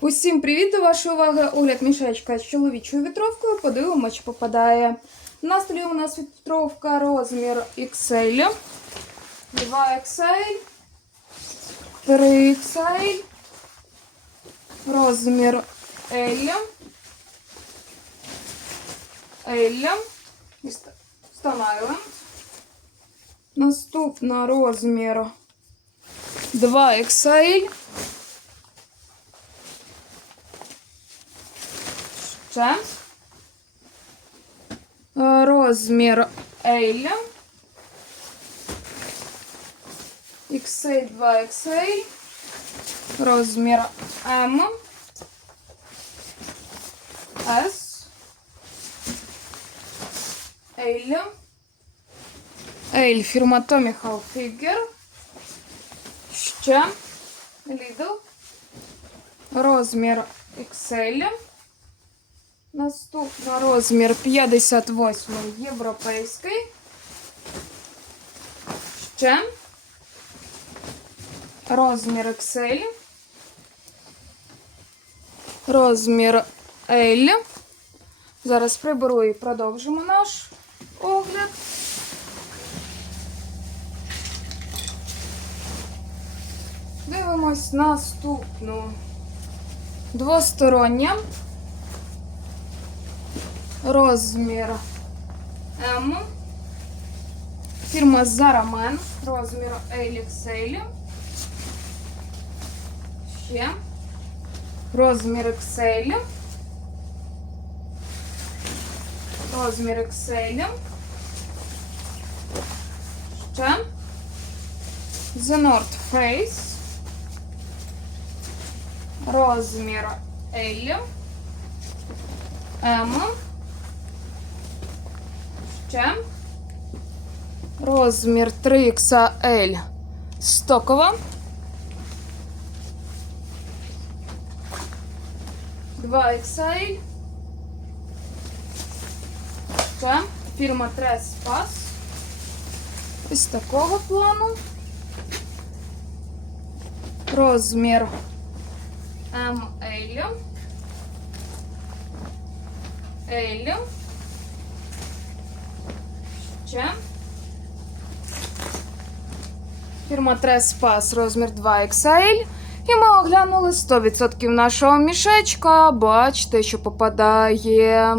Усім привіт до вашої уваги. Огляд мішечка з чоловічою вітровкою. Подивимося, чи попадає. На столі у нас вітровка розмір XL, 2XL, 3XL, розмір L, L і Ст- Stone Island. Наступна розмір 2XL. Розмір L. XL 2XL. Розмір M. S. L. L фірма Tommy Hilfiger. Ще. Lidl. Розмір XL. Наступна розмір 58 європейський. Ще. Розмір XL. Розмір L. Зараз приберу і продовжимо наш огляд. Дивимось наступну двостороння. Розмір М. Фірма Men. Розмір LXL. Ще. Розмір XL. Розмір XL. Ще. The North Face. Розмір L. М. Ще. Розмір 3XL стокова. 2XL. Ще. Фірма Trespass. Ось такого плану. Розмір ML. L. Ще. Фірма Trespass розмір 2XL. І ми оглянули 100% нашого мішечка. Бачите, що попадає.